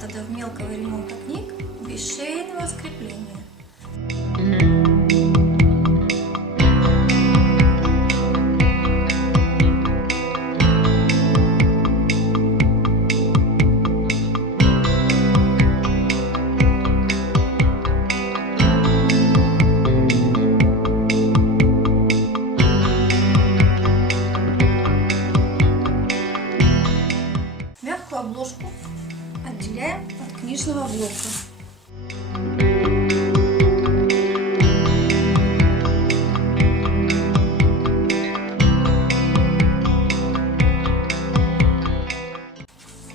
методов мелкого ремонта книг без шейного скрепления. Мягкую обложку отделяем от книжного блока.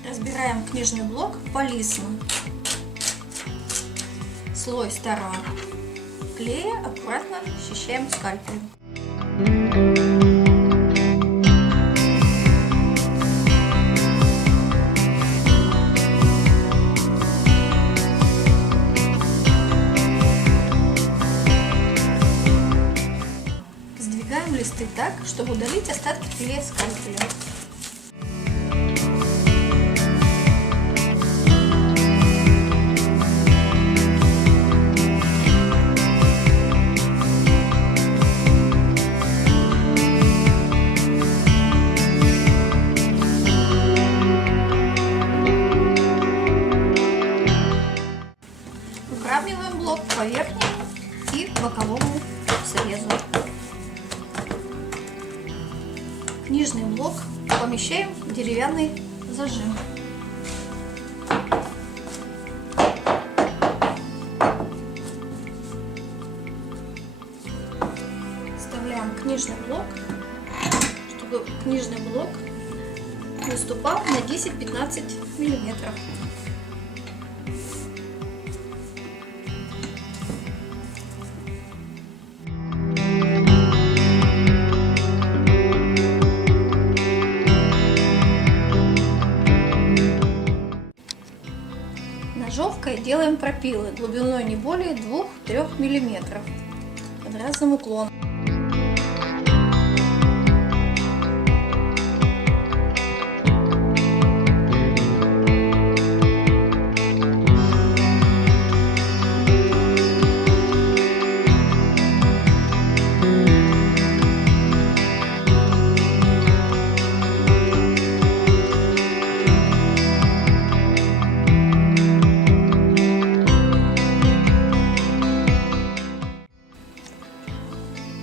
Разбираем книжный блок по листам. Слой старого клея аккуратно счищаем скальпелем. Сдвигаем листы так, чтобы удалить остатки клея скальпелем. Выравниваем блок по верхнему и боковому срезу. Книжный блок помещаем в деревянный зажим. Вставляем книжный блок, чтобы книжный блок выступал на 10-15 миллиметров. Ножовкой делаем пропилы глубиной не более 2-3 мм под разным уклоном.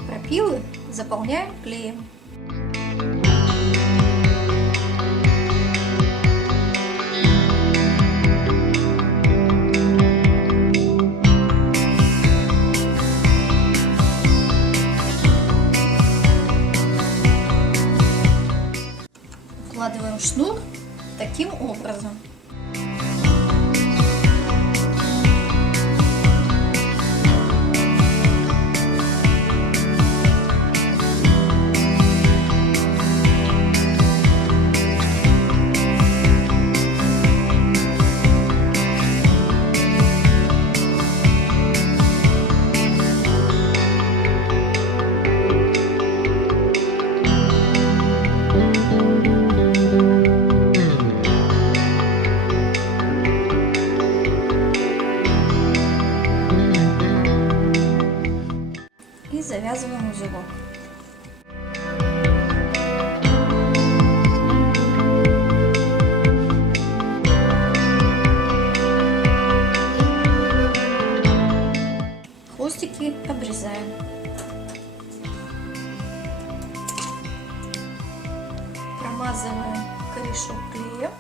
Пропилы заполняем клеем. Укладываем шнур таким образом. И завязываем узелок. Хвостики обрезаем. Промазываем корешок клеем.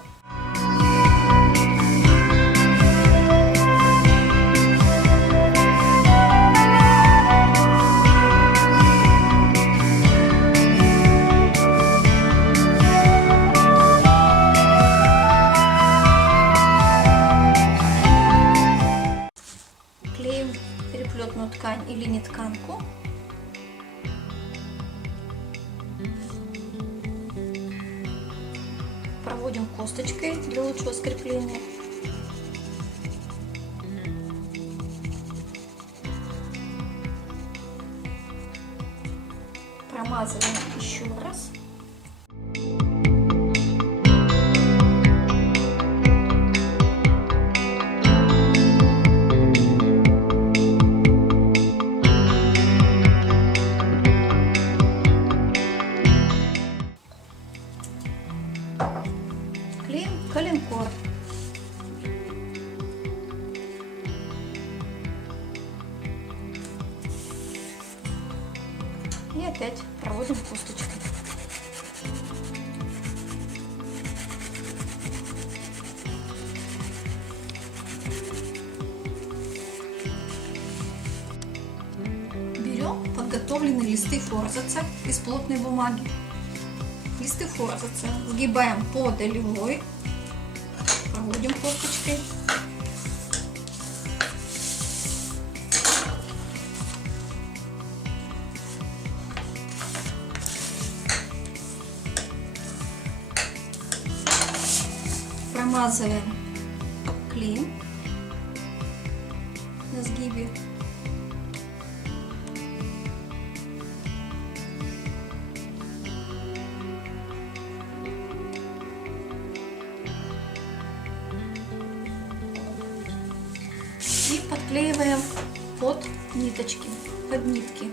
Клеим переплетную ткань или нетканку. Проводим косточкой для лучшего скрепления. Промазываем еще раз. И опять проводим косточкой. Берем подготовленные листы форзаца из плотной бумаги. Листы форзаца сгибаем по долевой, проводим косточкой. Промазываем клеем на сгибе. И подклеиваем под ниточки, под нитки.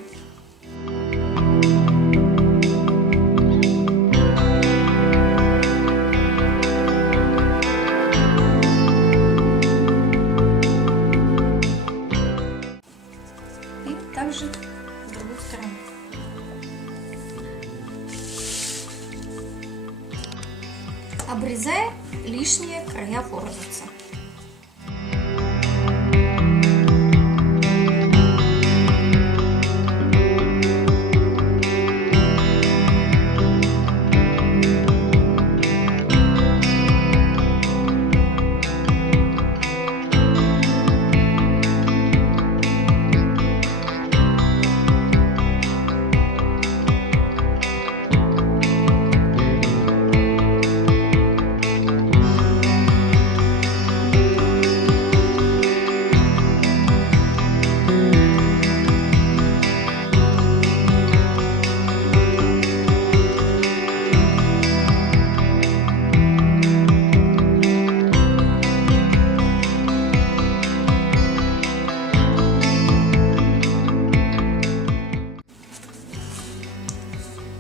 И также с другой стороны. Обрезаем лишние края форзаца.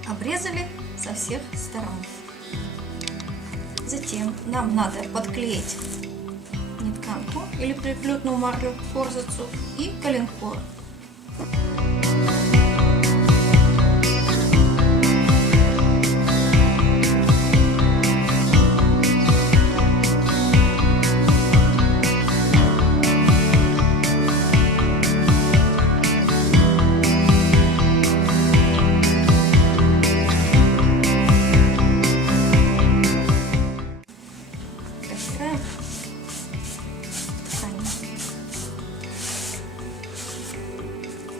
Обрезали со всех сторон. Затем нам надо подклеить нитканку или переплетную марлю к форзацу и коленкор.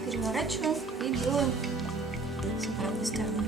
Переворачиваем и делаем с обратной стороны.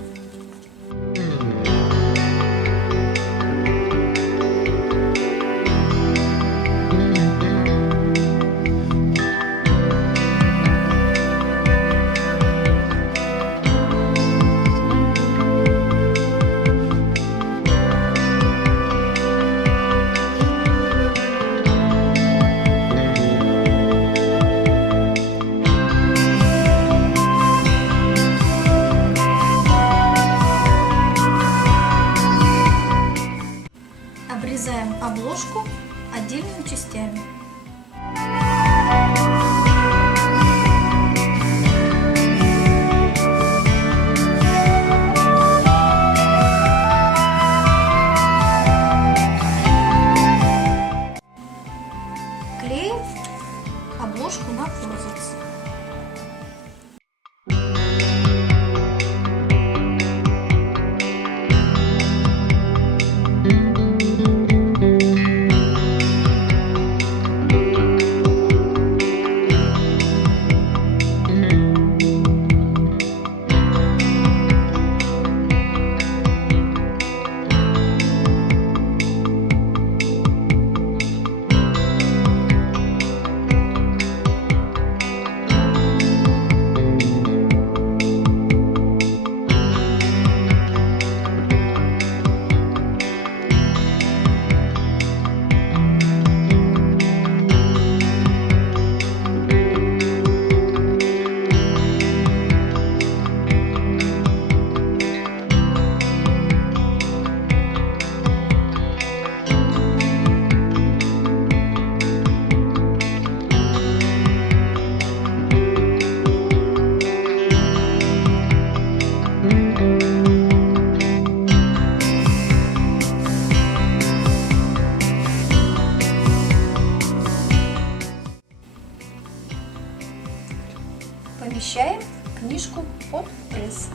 книжку под пресс.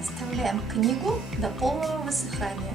Оставляем книгу до полного высыхания.